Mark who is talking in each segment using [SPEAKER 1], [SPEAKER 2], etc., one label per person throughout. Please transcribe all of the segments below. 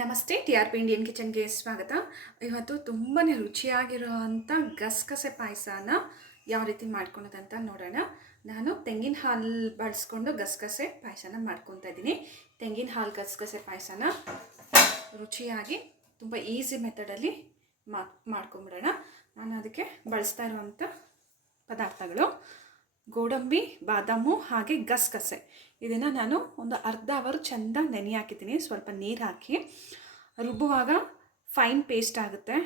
[SPEAKER 1] ನಮಸ್ತೆ, T R P Indian ಕಿಚನ್ಗೆ ಸ್ವಾಗತ. ಇವತ್ತು ತುಂಬಾ ರುಚಿಯಾಗಿರುವಂಥ ಗಸಗಸೆ ಪಾಯಸನ ಯಾವ ರೀತಿ ಮಾಡ್ಕೊಳೋದಂತ ನೋಡೋಣ. ನಾನು ತೆಂಗಿನ ಹಾಲು ಬಳಸ್ಕೊಂಡು ಗಸಗಸೆ ಪಾಯಸನ ಮಾಡ್ಕೊತಾ ಇದ್ದೀನಿ. ತೆಂಗಿನ ಹಾಲು ಗಸಗಸೆ ಪಾಯಸನ ರುಚಿಯಾಗಿ ತುಂಬ ಈಸಿ ಮೆಥಡಲ್ಲಿ ಮಾ ಮಾಡ್ಕೊಂಬಿಡೋಣ. ನಾನು ಅದಕ್ಕೆ ಬಳಸ್ತಾ ಇರುವಂಥ ಪದಾರ್ಥಗಳು. ಗೋಡಂಬಿ, ಬಾದಾಮು ಹಾಗೆ ಗಸಗಸೆ. ಇದನ್ನು ನಾನು ಒಂದು ಅರ್ಧ ಅವರ್ ಚೆಂದ ನೆನೆ ಹಾಕಿದ್ದೀನಿ. ಸ್ವಲ್ಪ ನೀರು ಹಾಕಿ. ರುಬ್ಬುವಾಗ ಫೈನ್ ಪೇಸ್ಟ್ ಆಗುತ್ತೆ.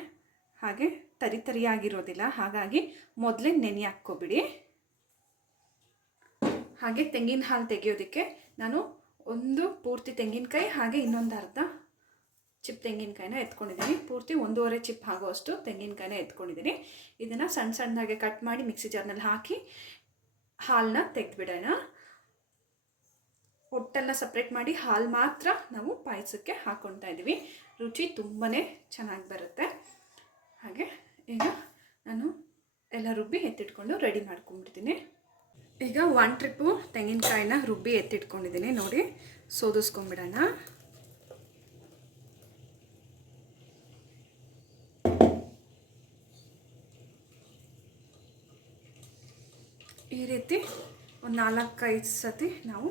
[SPEAKER 1] ಹಾಗೆ ತರಿ ತರಿಯಾಗಿರೋದಿಲ್ಲ. ಹಾಗಾಗಿ ಮೊದಲೇ ನೆನೆ ಹಾಕ್ಕೊಬಿಡಿ. ಹಾಗೆ ತೆಂಗಿನ ಹಾಲು ತೆಗೆಯೋದಕ್ಕೆ ನಾನು ಒಂದು ಪೂರ್ತಿ ತೆಂಗಿನಕಾಯಿ ಹಾಗೆ ಇನ್ನೊಂದು ಅರ್ಧ ಚಿಪ್ ತೆಂಗಿನಕಾಯಿನ ಎತ್ಕೊಂಡಿದ್ದೀನಿ. ಪೂರ್ತಿ ಒಂದೂವರೆ ಚಿಪ್ ಆಗೋಷ್ಟು ತೆಂಗಿನಕಾಯಿನ ಎತ್ಕೊಂಡಿದ್ದೀನಿ. ಇದನ್ನು ಸಣ್ಣ ಸಣ್ಣದಾಗೆ ಕಟ್ ಮಾಡಿ ಮಿಕ್ಸಿ ಜಾರ್ನಲ್ಲಿ ಹಾಕಿ ಹಾಲನ್ನ ತೆಗೆದ್ಬಿಡೋಣ. ಹೊಟ್ಟೆಲ್ಲ ಸಪ್ರೇಟ್ ಮಾಡಿ ಹಾಲು ಮಾತ್ರ ನಾವು ಪಾಯಸಕ್ಕೆ ಹಾಕ್ಕೊಳ್ತಾ ಇದ್ದೀವಿ. ರುಚಿ ತುಂಬಾ ಚೆನ್ನಾಗಿ ಬರುತ್ತೆ. ಹಾಗೆ ಈಗ ನಾನು ಎಲ್ಲ ರುಬ್ಬಿ ಎತ್ತಿಟ್ಕೊಂಡು ರೆಡಿ ಮಾಡ್ಕೊಂಡ್ಬಿಡ್ತೀನಿ. ಈಗ ಒನ್ ಟ್ರಿಪ್ಪು ತೆಂಗಿನಕಾಯಿನ ರುಬ್ಬಿ ಎತ್ತಿಟ್ಕೊಂಡಿದ್ದೀನಿ ನೋಡಿ. ಸೋದಿಸ್ಕೊಂಬಿಡೋಣ ರೀತಿ ಒಂದು ನಾಲ್ಕೈದು ಸತಿ ನಾವು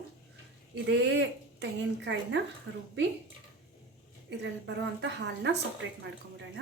[SPEAKER 1] ಇದೇ ತೆಂಗಿನಕಾಯಿನ ರುಬ್ಬಿ ಇದರಲ್ಲಿ ಬರುವಂಥ ಹಾಲನ್ನ ಸಪ್ರೇಟ್ ಮಾಡ್ಕೊಂಬಿಡೋಣ.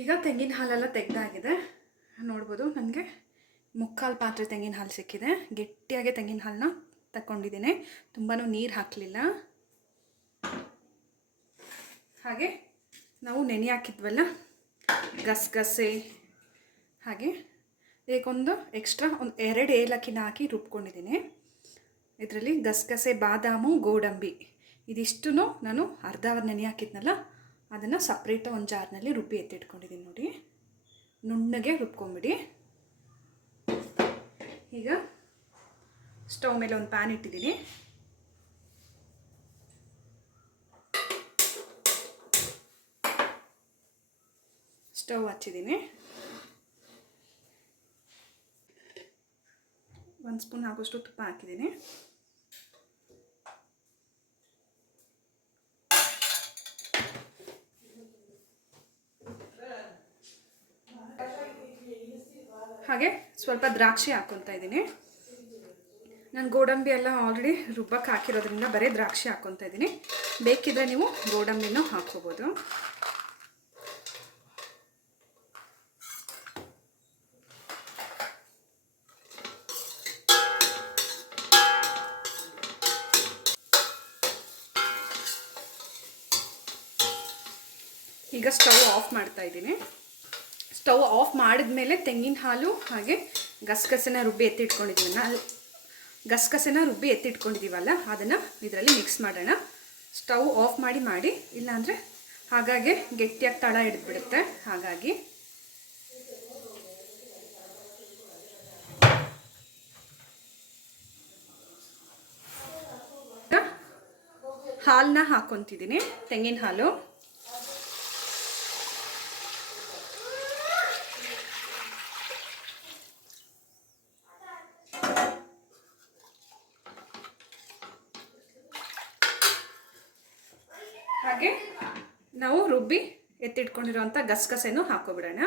[SPEAKER 1] ಈಗ ತೆಂಗಿನ ಹಾಲೆಲ್ಲ ತೆಗ್ದಾಗಿದೆ. ನೋಡ್ಬೋದು ನನಗೆ ಮುಕ್ಕಾಲು ಪಾತ್ರೆ ತೆಂಗಿನ ಹಾಲು ಸಿಕ್ಕಿದೆ. ಗಟ್ಟಿಯಾಗೆ ತೆಂಗಿನ ಹಾಲನ್ನ ತಗೊಂಡಿದ್ದೀನಿ ತುಂಬಾ ನೀರು ಹಾಕಲಿಲ್ಲ. ಹಾಗೆ ನಾವು ನೆನೆ ಹಾಕಿದ್ವಲ್ಲ, ಗಸಗಸೆ, ಹಾಗೆ ಈಗೊಂದು ಎಕ್ಸ್ಟ್ರಾ ಒಂದು ಎರಡು ಏಲಕ್ಕಿನ ಹಾಕಿ ರುಬ್ಕೊಂಡಿದ್ದೀನಿ. ಇದರಲ್ಲಿ ಗಸಗಸೆ, ಬಾದಾಮು, ಗೋಡಂಬಿ. ಇದಿಷ್ಟು ನಾನು ಅರ್ಧ ಅವರ್ ನೆನೆ ಹಾಕಿದ್ನಲ್ಲ ಅದನ್ನು ಸಪ್ರೇಟಾಗಿ ಒಂದು ಜಾರ್ನಲ್ಲಿ ರುಬ್ಬಿ ಎತ್ತಿಟ್ಕೊಂಡಿದ್ದೀನಿ ನೋಡಿ. ನುಣ್ಣಗೆ ರುಬ್ಕೊಂಬಿಡಿ. ಈಗ ಸ್ಟವ್ ಮೇಲೆ ಒಂದು ಪ್ಯಾನ್ ಇಟ್ಟಿದ್ದೀನಿ. ಸ್ಟವ್ ಹಚ್ಚಿದ್ದೀನಿ. ಒಂದು ಸ್ಪೂನ್ ಆಗೋಷ್ಟು ತುಪ್ಪ ಹಾಕಿದ್ದೀನಿ ಹಾಗೆ ಸ್ವಲ್ಪ ದ್ರಾಕ್ಷಿ ಹಾಕ್ಕೊತಾ ಇದ್ದೀನಿ. ನಾನು ಗೋಡಂಬಿ ಎಲ್ಲ ಆಲ್ರೆಡಿ ರುಬ್ಬಕ್ಕೆ ಹಾಕಿರೋದ್ರಿಂದ ಬರೀ ದ್ರಾಕ್ಷಿ ಹಾಕ್ಕೊತಾ ಇದ್ದೀನಿ. ಬೇಕಿದ್ರೆ ನೀವು ಗೋಡಂಬಿನೂ ಹಾಕ್ಕೋಬೋದು. ಈಗ ಸ್ಟವ್ ಆಫ್ ಮಾಡ್ತಾ ಇದ್ದೀನಿ. ಸ್ಟವ್ ಆಫ್ ಮಾಡಿದ್ಮೇಲೆ ತೆಂಗಿನ ಹಾಲು ಹಾಗೆ ಗಸಗಸೆನ ರುಬ್ಬಿ ಎತ್ತಿಟ್ಕೊಂಡಿದ್ದೀವಲ್ಲ ಗಸಗಸೆನ ರುಬ್ಬಿ ಎತ್ತಿಟ್ಕೊಂಡಿದ್ದೀವಲ್ಲ, ಅದನ್ನು ಇದರಲ್ಲಿ ಮಿಕ್ಸ್ ಮಾಡೋಣ. ಸ್ಟವ್ ಆಫ್ ಮಾಡಿ ಮಾಡಿ, ಇಲ್ಲಾಂದರೆ ಹಾಗಾಗಿ ಗಟ್ಟಿಯಾಗಿ ತಳ ಹಿಡಿದ್ಬಿಡುತ್ತೆ. ಹಾಗಾಗಿ ಹಾಲನ್ನ ಹಾಕ್ಕೊತಿದ್ದೀನಿ ತೆಂಗಿನ ಹಾಲು. ಹಾಗೆ ನಾವು ರುಬ್ಬಿ ಎತ್ತಿಟ್ಕೊಂಡಿರೋಂಥ ಗಸಗಸೆನೂ ಹಾಕೋಬಿಡೋಣ.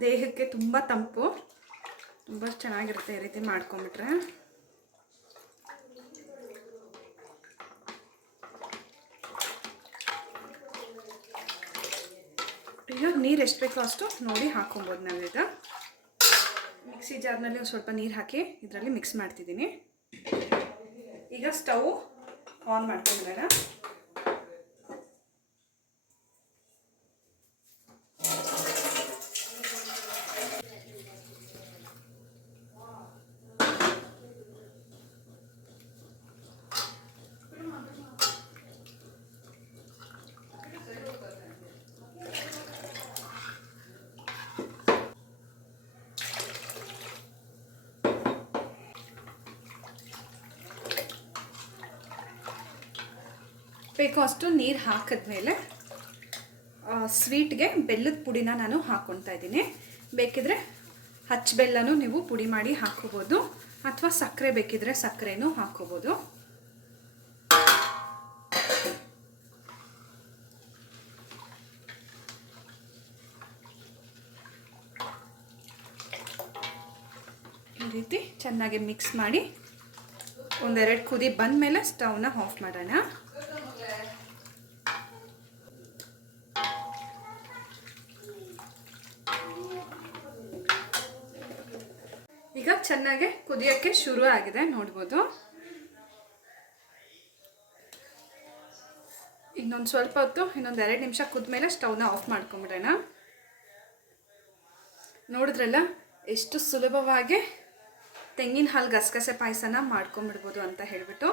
[SPEAKER 1] ದೇಹಕ್ಕೆ ತುಂಬ ತಂಪು ತುಂಬ ಚೆನ್ನಾಗಿರುತ್ತೆ ಈ ರೀತಿ ಮಾಡ್ಕೊಂಬಿಟ್ರೆ ಈಗ ನೀರು ಎಷ್ಟು ಬೇಕೋ ಅಷ್ಟು ನೋಡಿ ಹಾಕೊಬೋದು ನಾವೀಗ ಮಿಕ್ಸಿ ಜಾರ್ನಲ್ಲಿ ಒಂದು ಸ್ವಲ್ಪ ನೀರು ಹಾಕಿ ಇದರಲ್ಲಿ ಮಿಕ್ಸ್ ಮಾಡ್ತಿದ್ದೀನಿ. ಈಗ ಸ್ಟವ್ ಆನ್ ಮಾಡ್ಕೊಂಡ್ಬೇಡ ಬೇಕೋ ಅಷ್ಟು ನೀರು ಹಾಕಿದ್ಮೇಲೆ ಸ್ವೀಟ್ಗೆ ಬೆಲ್ಲದ ಪುಡಿನ ನಾನು ಹಾಕ್ಕೊತಾ ಇದ್ದೀನಿ. ಬೇಕಿದ್ರೆ ಹಚ್ಚ ಬೆಲ್ಲನೂ ನೀವು ಪುಡಿ ಮಾಡಿ ಹಾಕೋಬೋದು, ಅಥವಾ ಸಕ್ಕರೆ ಬೇಕಿದ್ರೆ ಸಕ್ಕರೆನೂ ಹಾಕೋಬೋದು. ಈ ರೀತಿ ಚೆನ್ನಾಗಿ ಮಿಕ್ಸ್ ಮಾಡಿ ಒಂದೆರಡು ಕುದಿ ಬಂದಮೇಲೆ ಸ್ಟವ್ನ ಆಫ್ ಮಾಡೋಣ. ಈಗ ಚೆನ್ನಾಗಿ ಕುದಿಯೋಕ್ಕೆ ಶುರು ಆಗಿದೆ, ನೋಡ್ಬೋದು. ಇನ್ನೊಂದು ಸ್ವಲ್ಪ ಹೊತ್ತು, ಇನ್ನೊಂದು ಎರಡು ನಿಮಿಷ ಕುದ್ಮೇಲೆ ಸ್ಟವ್ನ ಆಫ್ ಮಾಡ್ಕೊಂಬಿಡೋಣ. ನೋಡಿದ್ರಲ್ಲ, ಎಷ್ಟು ಸುಲಭವಾಗಿ ತೆಂಗಿನ ಹಾಲು ಗಸಗಸೆ ಪಾಯಸನ ಮಾಡ್ಕೊಂಬಿಡ್ಬೋದು ಅಂತ ಹೇಳಿಬಿಟ್ಟು.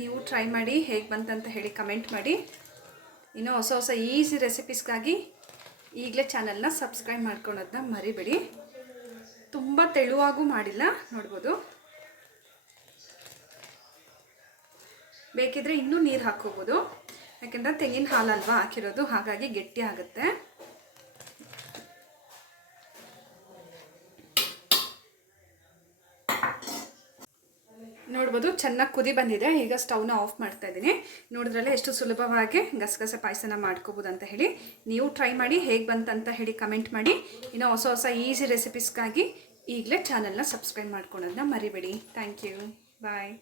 [SPEAKER 1] ನೀವು ಟ್ರೈ ಮಾಡಿ, ಹೇಗೆ ಬಂತಂತ ಹೇಳಿ ಕಮೆಂಟ್ ಮಾಡಿ. ಇನ್ನೂ ಹೊಸ ಹೊಸ ಈಸಿ ರೆಸಿಪೀಸ್ಗಾಗಿ ಈಗಲೇ ಚಾನಲ್ನ ಸಬ್ಸ್ಕ್ರೈಬ್ ಮಾಡ್ಕೊಳೋದನ್ನ ಮರಿಬೇಡಿ. ತುಂಬ ತೆಳುವಾಗೂ ಮಾಡಿಲ್ಲ, ನೋಡ್ಬೋದು. ಬೇಕಿದ್ರೆ ಇನ್ನೂ ನೀರು ಹಾಕ್ಕೋಬೋದು. ಯಾಕೆಂದರೆ ತೆಂಗಿನ ಹಾಲಲ್ವಾ ಹಾಕಿರೋದು, ಹಾಗಾಗಿ ಗಟ್ಟಿ ಆಗುತ್ತೆ. ನೋಡ್ಬೋದು ಚೆನ್ನಾಗಿ ಕುದಿ ಬಂದಿದೆ. ಈಗ ಸ್ಟವ್ನ ಆಫ್ ಮಾಡ್ತಾ ಇದ್ದೀನಿ. ನೋಡಿದ್ರಲ್ಲ ಎಷ್ಟು ಸುಲಭವಾಗಿ ಗಸಗಸೆ ಪಾಯಸನ ಮಾಡ್ಕೋಬೋದು ಅಂತ ಹೇಳಿ. ನೀವು ಟ್ರೈ ಮಾಡಿ, ಹೇಗೆ ಬಂತಂತ ಹೇಳಿ ಕಮೆಂಟ್ ಮಾಡಿ. ಇನ್ನು ಹೊಸ ಹೊಸ ಈಸಿ ರೆಸಿಪೀಸ್ಗಾಗಿ ಈಗಲೇ ಚಾನಲ್ನ ಸಬ್ಸ್ಕ್ರೈಬ್ ಮಾಡ್ಕೊಳೋದನ್ನ ಮರಿಬೇಡಿ. Thank you bye